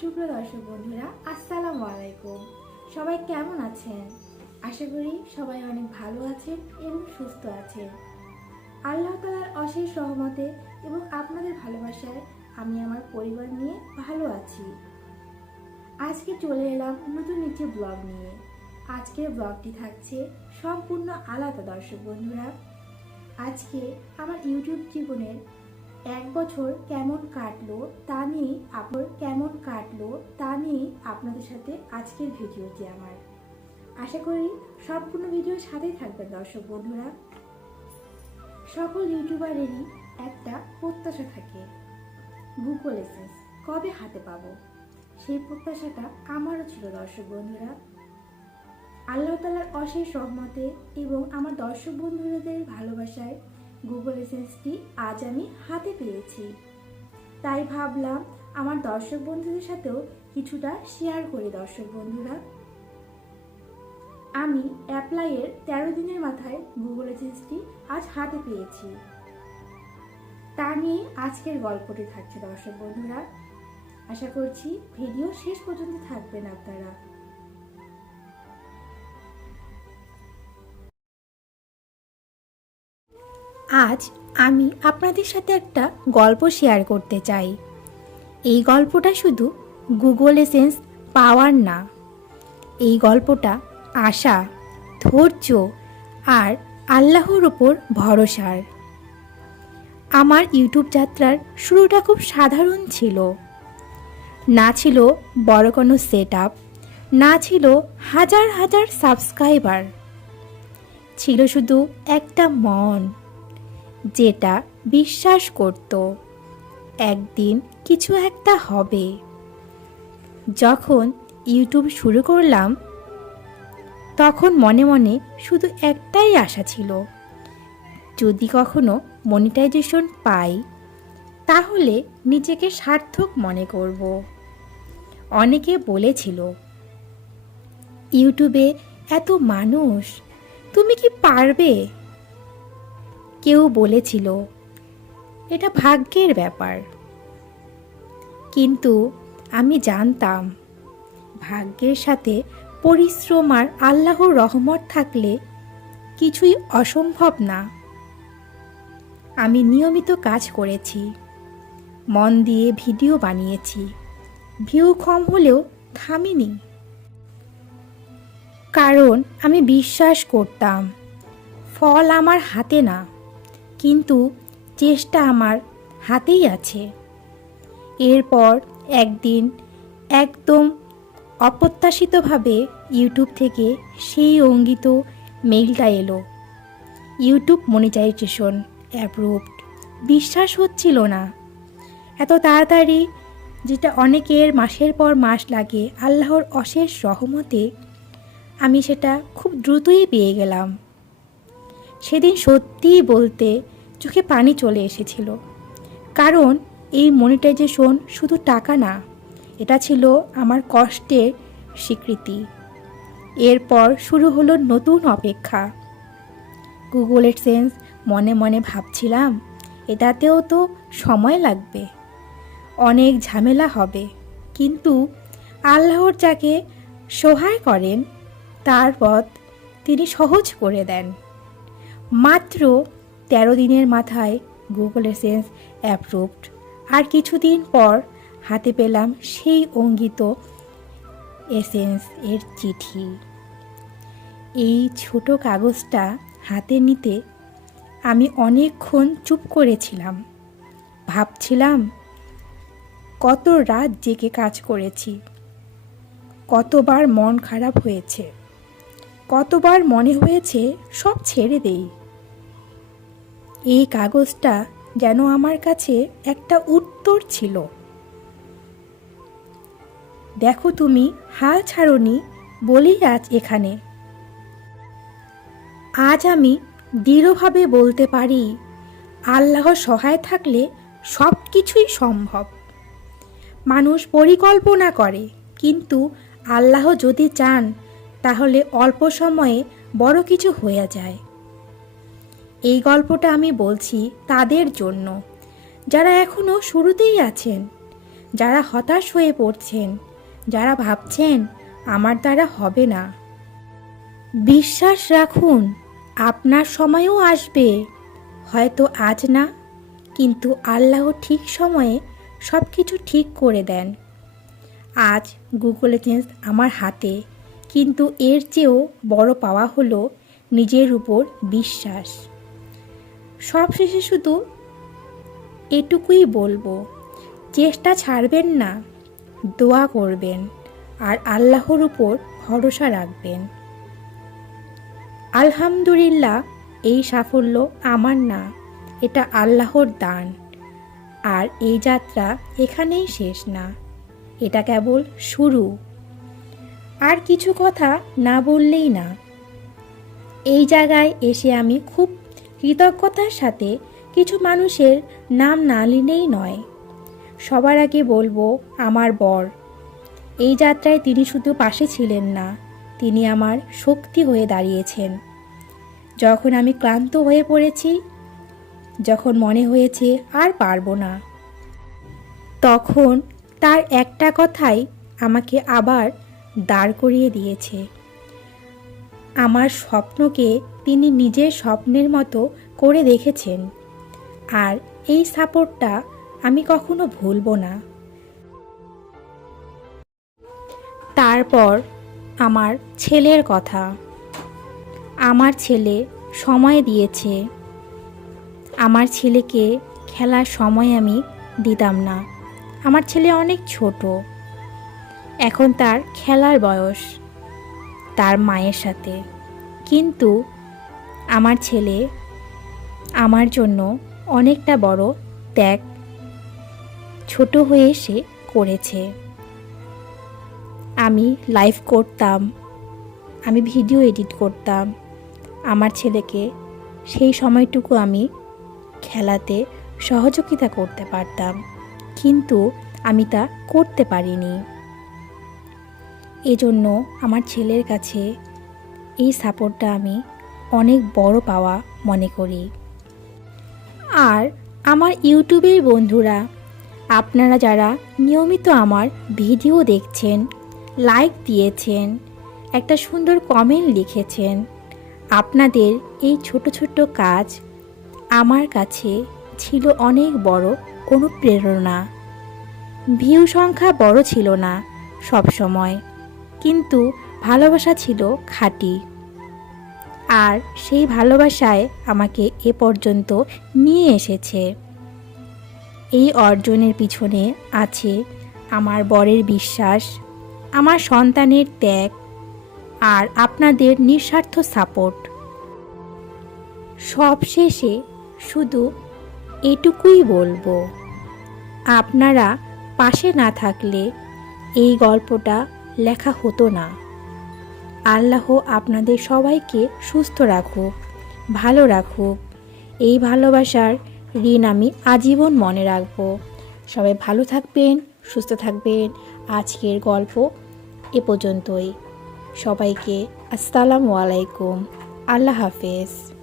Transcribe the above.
সুপ্রিয় দর্শক বন্ধুরা, আসসালামু আলাইকুম। সবাই কেমন আছেন? আশা করি সবাই অনেক ভালো আছেন এবং সুস্থ আছেন। আল্লাহ তালার অশেষ রহমতে এবং আপনাদের ভালোবাসায় আমি আমার পরিবার নিয়ে ভালো আছি। আজকে চলে এলাম নতুন একটি ব্লগ নিয়ে। আজকের ব্লগটি থাকছে সম্পূর্ণ আলাদা দর্শক বন্ধুরা। আজকে আমার ইউটিউব জীবনের এক বছর কেমন কাটলো, তা নিয়ে আপনার কেমন কাটলো, তা নিয়ে আপনাদের সাথে আজকের ভিডিওটি আমার। আশা করি সম্পূর্ণ ভিডিওর সাথেই থাকবেন দর্শক বন্ধুরা। সকল ইউটিউবারেরই একটা প্রত্যাশা থাকে গুগল এসেন্স কবে হাতে পাবো? সেই প্রত্যাশাটা আমারও ছিল দর্শক বন্ধুরা। আল্লাহ তালার অশেষ রহমতে এবং আমার দর্শক বন্ধুদের ভালোবাসায় গুগল এসেন্সটি আজ আমি হাতে পেয়েছি। তাই ভাবলাম আমার দর্শক বন্ধুদের সাথেও কিছুটা শেয়ার করি দর্শক বন্ধুরা। আমি অ্যাপ্লাইয়ের তেরো দিনের মাথায় গুগল এসেন্সটি আজ হাতে পেয়েছি। তা নিয়ে আজকের গল্পটি থাকছে দর্শক বন্ধুরা। আশা করছি ভিডিও শেষ পর্যন্ত থাকবেন আপনারা। আজ আমি আপনাদের সাথে একটা গল্প শেয়ার করতে চাই। এই গল্পটা শুধু গুগল এসেন্স পাওয়ার না। এই গল্পটা আশা, ধৈর্য আর আল্লাহর ওপর ভরসার। আমার ইউটিউব যাত্রার শুরুটা খুব সাধারণ ছিল। না ছিল বড় কোনো সেট আপ না ছিল হাজার হাজার সাবস্ক্রাইবার ছিল শুধু একটা মন। যেটা বিশ্বাস করত। একদিন কিছু একটা হবে। যখন ইউটিউব শুরু করলাম, তখন মনে মনে শুধু একটাই আশা ছিল, যদি কখনো মনিটাইজেশন পাই, তাহলে নিজেকে সার্থক মনে করব। অনেকে বলেছিল, ইউটিউবে এত মানুষ, তুমি কি পারবে? কেউ বলেছিল, এটা ভাগ্যের ব্যাপার। কিন্তু আমি জানতাম, ভাগ্যের সাথে পরিশ্রম আর আল্লাহর রহমত থাকলে কিছুই অসম্ভব না। আমি নিয়মিত কাজ করেছি, মন দিয়ে ভিডিও বানিয়েছি, ভিউ কম হলেও থামিনি কারণ আমি বিশ্বাস করতাম, ফল আমার হাতে না। কিন্তু চেষ্টা আমার হাতেই আছে। এরপর একদিন একদম অপ্রত্যাশিতভাবে ইউটিউব থেকে সেই অঙ্গিত মেইলটা এলো। YouTube monetization approved. বিশ্বাস হচ্ছিল না। এত তাড়াতাড়ি যেটা অনেকের মাসের পর মাস লাগে, আল্লাহর অশেষ রহমতে আমি সেটা খুব দ্রুতই পেয়ে গেলাম। সেদিন সত্যিই বলতে চোখে পানি চলে এসেছিল। কারণ এই মনিটাইজেশন শুধু টাকা না, এটা ছিল আমার কষ্টের স্বীকৃতি। এরপর শুরু হলো নতুন অপেক্ষা। গুগল সেন্স মনে মনে ভাবছিলাম, এটাতেও তো সময় লাগবে। অনেক ঝামেলা হবে, কিন্তু আল্লাহর যাকে সহায় করেন, তার পথ তিনি সহজ করে দেন। মাত্র তেরো দিনের মাথায় গুগল এসেন্স অ্যাপ্রুভড আর কিছুদিন পর হাতে পেলাম সেই অঙ্গিত এসেন্স এর চিঠি। এই ছোট কাগজটা হাতে নিতে আমি অনেকক্ষণ চুপ করেছিলাম। ভাবছিলাম, কত রাত জেগে কাজ করেছি, কতবার মন খারাপ হয়েছে। কতবার মনে হয়েছে সব ছেড়ে দেই। এই কাগজটা যেন আমার কাছে একটা উত্তর ছিল। দেখো তুমি, হাল ছাড়নি বলেই আজ এখানে। আজ আমি দৃঢ়ভাবে বলতে পারি আল্লাহর সহায় থাকলে সব কিছুই সম্ভব। মানুষ পরিকল্পনা করে, কিন্তু আল্লাহ যদি চান তাহলে অল্প সময়ে বড় কিছু হয়ে যায়। এই গল্পটা আমি বলছি তাদের জন্য। যারা এখনও শুরুতেই আছেন, যারা হতাশ হয়ে পড়ছেন, যারা ভাবছেন আমার দ্বারা হবে না। বিশ্বাস রাখুন, আপনার সময়ও আসবে। হয়তো আজ না, কিন্তু আল্লাহ ঠিক সময়ে সব কিছু ঠিক করে দেন। আজ গুগল চেঞ্জ আমার হাতে। কিন্তু এর চেয়েও বড় পাওয়া হলো নিজের উপর বিশ্বাস। সবশেষে শুধু এটুকুই বলব, চেষ্টা ছাড়বেন না, দোয়া করবেন আর আল্লাহর উপর ভরসা রাখবেন। আলহামদুলিল্লাহ, এই সাফল্য আমার না, এটা আল্লাহর দান। আর এই যাত্রা এখানেই শেষ না, এটা কেবল শুরু। আর কিছু কথা না বললেই না। এই জায়গায় এসে আমি খুব কৃতজ্ঞতার সাথে কিছু মানুষের নাম না নিলেই নয়। সবার আগে বলব আমার বর। এই যাত্রায় তিনি শুধু পাশে ছিলেন না, তিনি আমার শক্তি হয়ে দাঁড়িয়েছেন। যখন আমি ক্লান্ত হয়ে পড়েছি, যখন মনে হয়েছে আর পারব না, তখন তার একটা কথাই আমাকে আবার দাঁড় করিয়ে দিয়েছে। আমার স্বপ্নকে তিনি নিজের স্বপ্নের মতো করে দেখেছেন। আর এই সাপোর্টটা আমি কখনো ভুলবো না। তারপর আমার ছেলের কথা। আমার ছেলে সময় দিয়েছে। আমার ছেলেকে খেলার সময় আমি দিতাম না। আমার ছেলে অনেক ছোট। এখন তার খেলার বয়স, তার মায়ের সাথে। কিন্তু আমার ছেলে আমার জন্য অনেকটা বড় ত্যাগ ছোট হয়ে সে করেছে। আমি লাইভ করতাম, আমি ভিডিও এডিট করতাম, আমার ছেলেকে সেই সময়টুকু আমি খেলাতে সহযোগিতা করতে পারতাম, কিন্তু আমি তা করতে পারিনি। এজন্য আমার ছেলের কাছে এই সাপোর্টটা আমি অনেক বড় পাওয়া মনে করি। আর আমার ইউটিউবের বন্ধুরা, আপনারা যারা নিয়মিত আমার ভিডিও দেখছেন, লাইক দিয়েছেন, একটা সুন্দর কমেন্ট লিখেছেন, আপনাদের এই ছোট ছোট কাজ আমার কাছে ছিল অনেক বড় অনুপ্রেরণা। ভিউ সংখ্যা বড় ছিল না সব সময় কিন্তু ভালোবাসা ছিল খাঁটি। আর সেই ভালোবাসায় আমাকে এ পর্যন্ত নিয়ে এসেছে। এই অর্জনের পিছনে আছে আমার বরের বিশ্বাস, আমার সন্তানের ত্যাগ, আর আপনাদের নিঃস্বার্থ সাপোর্ট। সবশেষে শুধু এটুকুই বলব, আপনারা পাশে না থাকলে এই গল্পটা লেখা হতো না। আল্লাহ আপনাদের সবাইকে সুস্থ রাখুক, ভালো রাখুক। এই ভালোবাসার ঋণ আমি আজীবন মনে রাখব। সবাই ভালো থাকবেন, সুস্থ থাকবেন। আজকের গল্প এ পর্যন্তই। সবাইকে আসসালামু আলাইকুম। আল্লাহ হাফেজ।